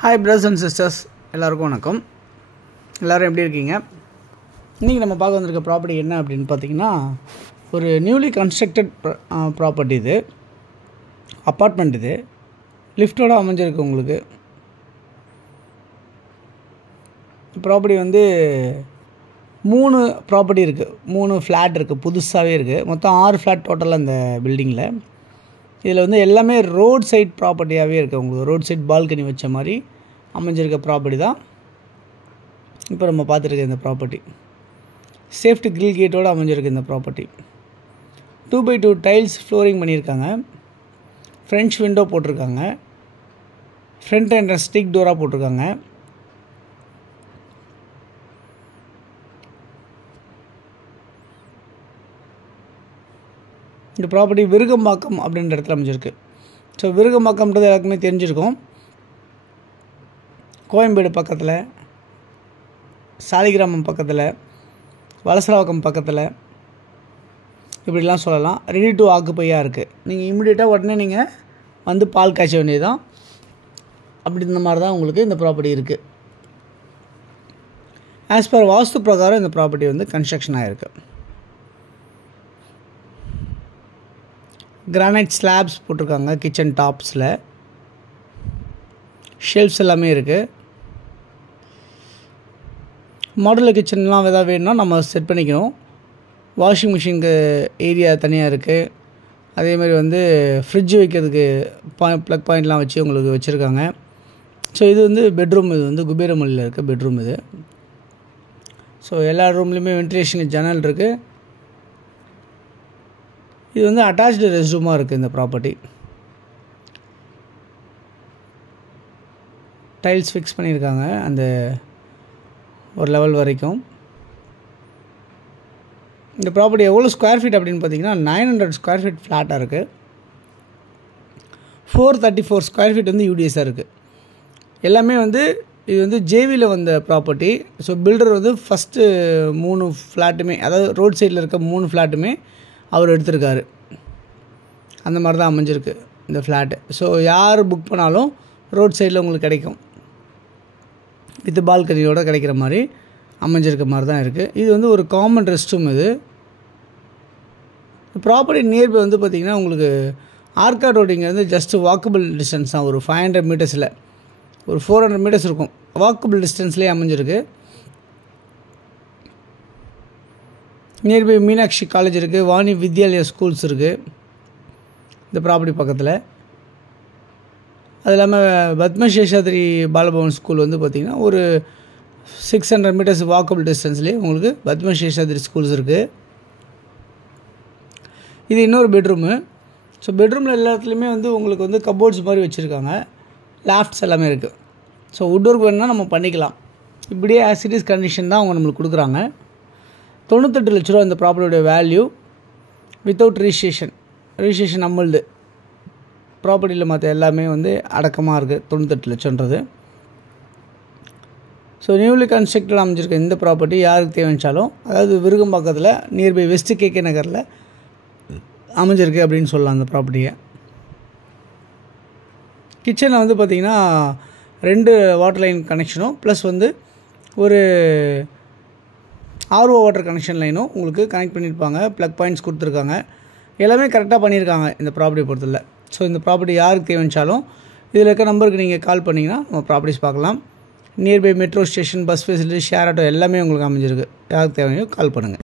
Hi brothers and sisters, எல்லாருக்கும் வணக்கம். எல்லோரும் எப்படி இருக்கீங்க? இன்றைக்கி நம்ம பார்க்க வந்திருக்க ப்ராப்பர்ட்டி என்ன அப்படின்னு பார்த்தீங்கன்னா, ஒரு நியூலி கன்ஸ்ட்ரக்டட் ப்ராப்பர்ட்டி. இது அப்பார்ட்மெண்ட். இது லிஃப்டோடு அமைஞ்சிருக்கு. உங்களுக்கு ப்ராப்பர்ட்டி வந்து 3 ப்ராப்பர்ட்டி இருக்குது, 3 ஃப்ளாட் இருக்குது, புதுசாகவே இருக்குது. மொத்தம் 6 ஃப்ளாட் டோட்டலாக இந்த பில்டிங்கில். இதில் வந்து எல்லாமே ரோட் சைட் ப்ராப்பர்ட்டியாகவே இருக்குது. உங்களுக்கு ரோட் சைட் பால்கனி வச்ச மாதிரி அமைஞ்சிருக்க ப்ராப்பர்ட்டி தான் இப்போ நம்ம பார்த்துருக்க இந்த ப்ராப்பர்ட்டி. சேஃப்டி கிரில் கேட்டோடு அமைஞ்சிருக்கு இந்த ப்ராப்பர்ட்டி. 2x2 டைல்ஸ் ஃப்ளோரிங் பண்ணியிருக்காங்க. ஃப்ரெஞ்ச் விண்டோ போட்டிருக்காங்க. ஃப்ரண்ட் என்ட்ரன்ஸ் ஸ்டிக் டோராக போட்டிருக்காங்க. இந்த ப்ராப்பர்ட்டி விருகம்பாக்கம் அப்படின்ற இடத்துல அமைஞ்சிருக்கு. ஸோ விருகம்பாக்கம்ன்றது எல்லாருக்குமே தெரிஞ்சிருக்கும். கோயம்பேடு பக்கத்தில், சாலிகிராமம் பக்கத்தில், வலசரவாக்கம் பக்கத்தில், இப்படிலாம் சொல்லலாம். ரெடி டு ஆக்குப்பையாக இருக்குது. நீங்கள் இம்மிடியேட்டாக உடனே நீங்கள் வந்து பால் காய்ச்ச வேண்டியது தான். அப்படி இந்த மாதிரி தான் உங்களுக்கு இந்த ப்ராப்பர்ட்டி இருக்குது. ஆஸ் பர் வாஸ்து பிரகாரம் இந்த ப்ராப்பர்ட்டி வந்து கன்ஸ்ட்ரக்ஷன் ஆகிருக்கு. கிரானைட் ஸ்லாப்ஸ் போட்டிருக்காங்க. கிச்சன் டாப்ஸில் ஷெல்ஃப்ஸ் எல்லாமே இருக்குது. மாடுலர் கிச்சன்லாம் எதாவது வேணும்னா நம்ம செட் பண்ணிக்கணும். வாஷிங் மிஷினுக்கு ஏரியா தனியாக இருக்குது. அதேமாதிரி வந்து ஃப்ரிட்ஜ் வைக்கிறதுக்கு ப்ளக் பாயிண்ட்லாம் வச்சு உங்களுக்கு வச்சுருக்காங்க. ஸோ இது வந்து பெட்ரூம். இது வந்து குபேரமல்லியில் இருக்க பெட்ரூம் இது. ஸோ எல்லா ரூம்லேயுமே வென்டிலேஷனுக்கு ஜன்னல் இருக்குது. இது வந்து அட்டாச்டு ரெஸ்ட் ரூமாக இருக்குது இந்த ப்ராப்பர்ட்டி. டைல்ஸ் ஃபிக்ஸ் பண்ணியிருக்காங்க அந்த ஒரு லெவல் வரைக்கும். இந்த ப்ராப்பர்ட்டி எவ்வளோ ஸ்கொயர் ஃபீட் அப்படின்னு பார்த்தீங்கன்னா 900 ஸ்கொயர் ஃபீட் ஃப்ளாட்டாக இருக்குது. 434 ஸ்கொயர் ஃபீட் வந்து யூடிஎஸ்ஸாக இருக்குது. எல்லாமே வந்து இது வந்து ஜேவியில் வந்த ப்ராப்பர்ட்டி. ஸோ பில்டர் வந்து ஃபஸ்ட்டு 3 ஃப்ளாட்டுமே, அதாவது ரோட் சைடில் இருக்க 3 ஃப்ளாட்டுமே அவர் எடுத்திருக்காரு. அந்த மாதிரி தான் அமைஞ்சிருக்கு இந்த ஃப்ளாட்டு. ஸோ யார் புக் பண்ணாலும் ரோட் சைடில் உங்களுக்கு கிடைக்கும். வித் பால்கனியோடு கிடைக்கிற மாதிரி அமைஞ்சிருக்க மாதிரி தான் இருக்குது. இது வந்து ஒரு காமன் ரெஸ்ட் ரூம். இது ப்ராப்பர்ட்டி நியர்பை வந்து பார்த்திங்கன்னா உங்களுக்கு ஆர்கா ரோடிங்கிறது ஜஸ்ட் வாக்கபிள் டிஸ்டன்ஸ் தான். ஒரு 500 மீட்டர்ஸில், ஒரு 400 மீட்டர்ஸ் இருக்கும். வாக்கபிள் டிஸ்டன்ஸ்லேயே அமைஞ்சிருக்கு. நியர்பை மீனாட்சி காலேஜ் இருக்குது. வாணி வித்யாலயா ஸ்கூல்ஸ் இருக்குது இந்த ப்ராப்பர்ட்டி பக்கத்தில். அது இல்லாமல் பத்மசேஷாத்ரி பாலபவன் ஸ்கூல் வந்து பார்த்திங்கன்னா ஒரு 600 மீட்டர்ஸ் வாக்கபிள் டிஸ்டன்ஸ்லேயே உங்களுக்கு பத்மசேஷாத்ரி ஸ்கூல்ஸ் இருக்குது. இது இன்னொரு பெட்ரூமு. ஸோ பெட்ரூமில் எல்லா இடத்துலையுமே வந்து உங்களுக்கு வந்து கபோர்ட்ஸ் மாதிரி வச்சுருக்காங்க. லாஃப்ட்ஸ் எல்லாமே இருக்குது. ஸோ வுட் ஒர்க் வேணுன்னா நம்ம பண்ணிக்கலாம். இப்படியே ஆசிடிஸ் கண்டிஷன் தான் அவங்க நம்மளுக்கு கொடுக்குறாங்க. 98 லட்ச ரூபா இந்த ப்ராப்பர்ட்டியோட வேல்யூ வித்தவுட் ரிஜிஸ்ட்ரேஷன் நம்மளுது. ப்ராப்பர்ட்டியில் மற்ற எல்லாமே வந்து அடக்கமாக இருக்குது. 98 லட்சன்றது. ஸோ நியூலி கன்ஸ்ட்ரக்டட் அமைஞ்சிருக்க இந்த ப்ராப்பர்ட்டி யாருக்கு தேவைச்சாலும், அதாவது விருகம்பாக்கத்தில் நியர்பை வெஸ்ட் கேகே நகரில் அமைஞ்சிருக்கு அப்படின்னு சொல்லலாம் அந்த ப்ராப்பர்ட்டியை. கிச்சனில் வந்து பார்த்திங்கன்னா 2 வாட்டர் லைன் கனெக்ஷனும் ப்ளஸ் வந்து ஒரு ஆர்ஓ வாட்டர் கனெக்ஷன் லைனும் உங்களுக்கு கனெக்ட் பண்ணியிருப்பாங்க. ப்ளக் பாயிண்ட்ஸ் கொடுத்துருக்காங்க. எல்லாமே கரெக்டாக பண்ணியிருக்காங்க இந்த ப்ராப்பர்ட்டி பொறுத்தல. ஸோ இந்த ப்ராப்பர்ட்டி யாருக்கு தேவைச்சாலும் இதில் இருக்க நம்பருக்கு நீங்கள் கால் பண்ணிங்கன்னா நம்ம ப்ராப்பர்ட்டிஸ் பார்க்கலாம். Nearby metro station, bus facility, share auto எல்லாமே உங்களுக்கு அமைஞ்சிருக்கு. யாருக்கு தேவையோ கால் பண்ணுங்கள்.